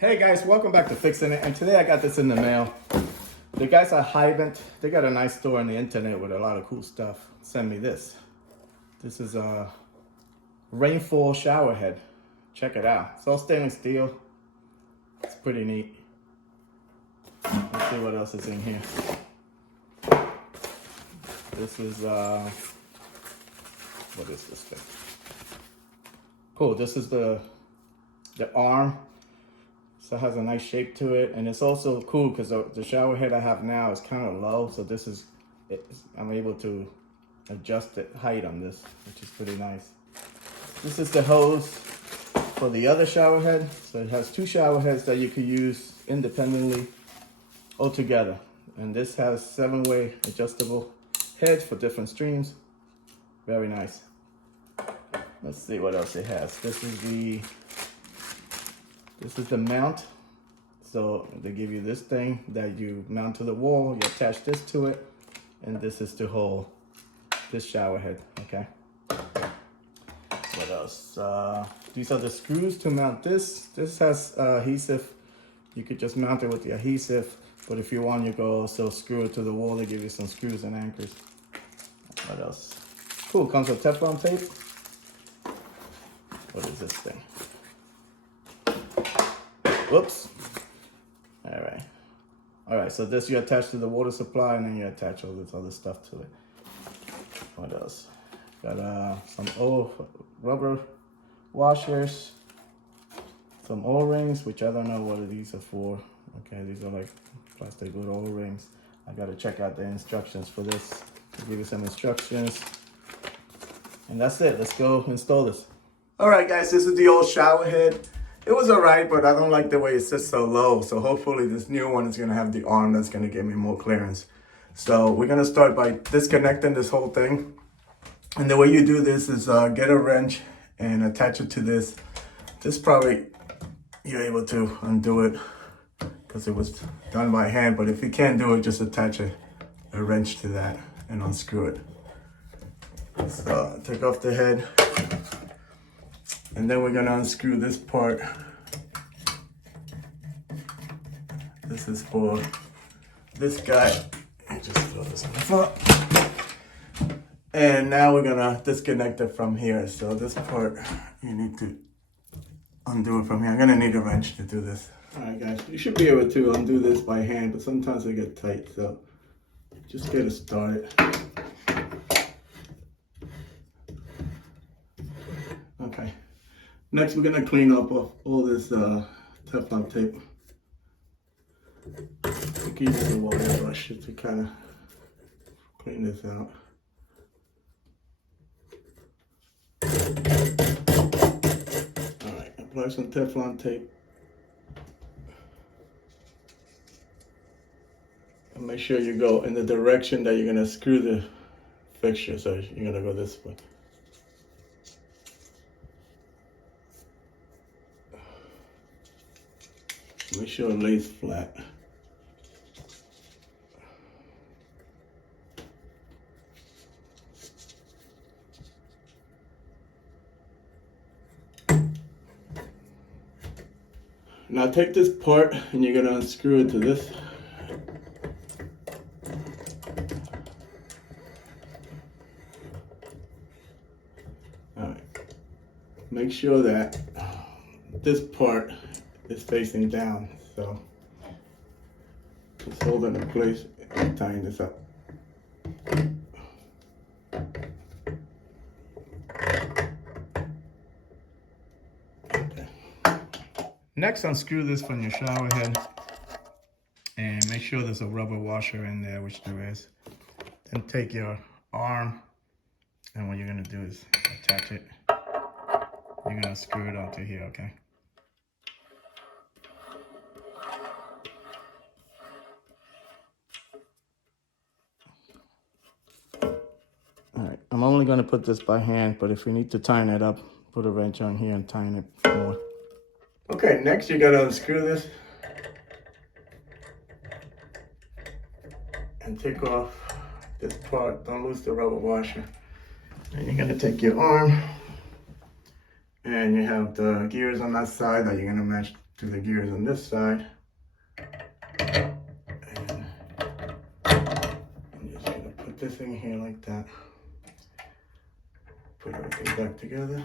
Hey guys, welcome back to Fixin It, and today I got this in the mail. The guys at Hibbent, they got a nice store on the internet with a lot of cool stuff. Send me this. This is a rainfall shower head. Check it out. It's all stainless steel. It's pretty neat. Let's see what else is in here. This is, what is this thing? Cool, this is the arm. So it has a nice shape to it, and it's also cool because the shower head I have now is kind of low, so this is, I'm able to adjust the height on this, which is pretty nice. This is the hose for the other shower head. So it has two shower heads that you could use independently or together. And this has 7-way adjustable heads for different streams. Very nice. Let's see what else it has. This is the mount. So they give you this thing that you mount to the wall, you attach this to it, and this is to hold this shower head, okay? What else? These are the screws to mount this. This has adhesive. You could just mount it with the adhesive, but if you want, you can also screw it to the wall. They give you some screws and anchors. What else? Cool, comes with Teflon tape. What is this thing? Whoops. All right, so this you attach to the water supply, and then you attach all this other stuff to it. What else? Got some old rubber washers, some O-rings, which I don't know what these are for. Okay, these are like plastic good O-rings. I gotta check out the instructions for this. I'll give you some instructions. And that's it, let's go install this. All right guys, this is the old shower head. It was all right, but I don't like the way it sits so low. So hopefully this new one is gonna have the arm that's gonna give me more clearance. So we're gonna start by disconnecting this whole thing. And the way you do this is get a wrench and attach it to this. This probably, you're able to undo it because it was done by hand. But if you can't do it, just attach a wrench to that and unscrew it. So take off the head. And then we're gonna unscrew this part. This is for this guy. I just throw this on the floor. And now we're gonna disconnect it from here. So this part, you need to undo it from here. I'm gonna need a wrench to do this. All right guys, you should be able to undo this by hand, but sometimes they get tight. So just get it started. Okay. Next, we're gonna clean up all this Teflon tape. You can use a water brush to kind of clean this out. All right, apply some Teflon tape. And make sure you go in the direction that you're gonna screw the fixture. So you're gonna go this way. Make sure it lays flat. Now take this part and you're gonna unscrew it to this. All right. Make sure that this part is facing down, so just hold it in place and tying this up. Okay. Next, unscrew this from your shower head and make sure there's a rubber washer in there, which there is. Then take your arm, and what you're gonna do is attach it. You're gonna screw it onto here, okay? I'm only gonna put this by hand, but if you need to tighten it up, put a wrench on here and tighten it more. Okay, next you gotta unscrew this and take off this part. Don't lose the rubber washer. And you're gonna take your arm, and you have the gears on that side that you're gonna match do the gears on this side. And I'm just gonna put this in here like that. Put everything back together.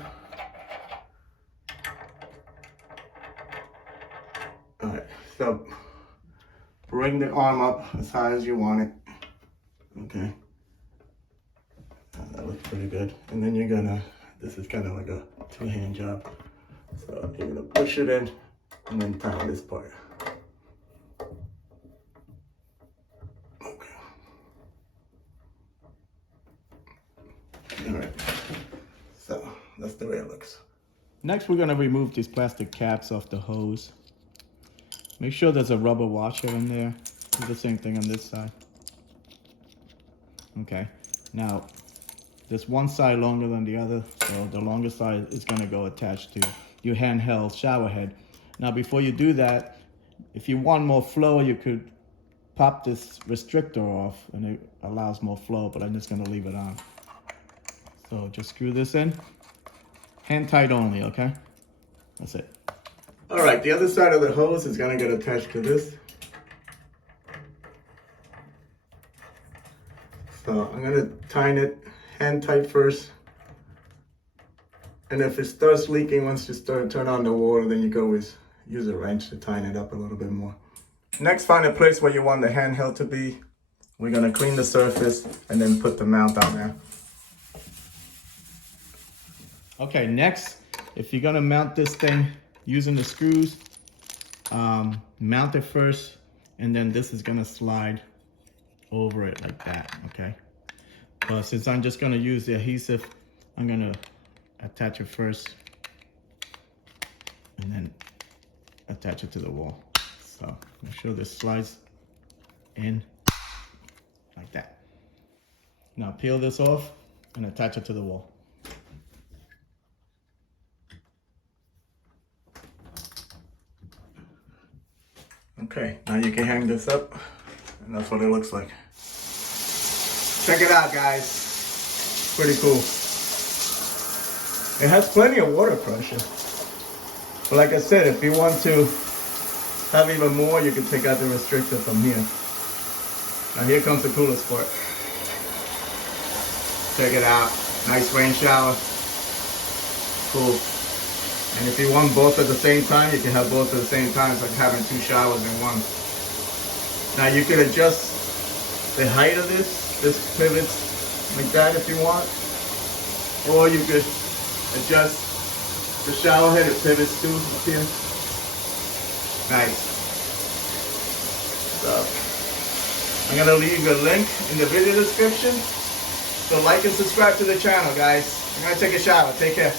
Alright, so bring the arm up as high as you want it. Okay. That looks pretty good. And then you're gonna, this is kind of like a two-hand job. So you're gonna push it in and then tighten this part. Okay. Alright. So that's the way it looks. Next, we're gonna remove these plastic caps off the hose. Make sure there's a rubber washer in there. Do the same thing on this side. Okay. Now, there's one side longer than the other, so the longer side is gonna go attached to your handheld shower head. Now, before you do that, if you want more flow, you could pop this restrictor off and it allows more flow, but I'm just gonna leave it on. So just screw this in, hand tight only, okay? That's it. All right, the other side of the hose is gonna get attached to this. So I'm gonna tighten it hand tight first. And if it starts leaking, once you turn on the water, then you can always use a wrench to tighten it up a little bit more. Next, find a place where you want the handheld to be. We're gonna clean the surface and then put the mount on there. Okay, next, if you're gonna mount this thing using the screws, mount it first, and then this is gonna slide over it like that, okay? But since I'm just gonna use the adhesive, I'm gonna attach it first and then attach it to the wall. So make sure this slides in like that. Now peel this off and attach it to the wall. Okay, now you can hang this up, and that's what it looks like. Check it out, guys. Pretty cool. It has plenty of water pressure. But like I said, if you want to have even more, you can take out the restrictor from here. Now here comes the coolest part. Check it out. Nice rain shower. Cool. And if you want both at the same time, you can have both at the same time. It's like having two showers in one. Now you can adjust the height of this. This pivots like that if you want. Or you could adjust the shower head. It pivots too up here. Nice. So I'm gonna leave a link in the video description. So like and subscribe to the channel, guys. I'm gonna take a shower. Take care.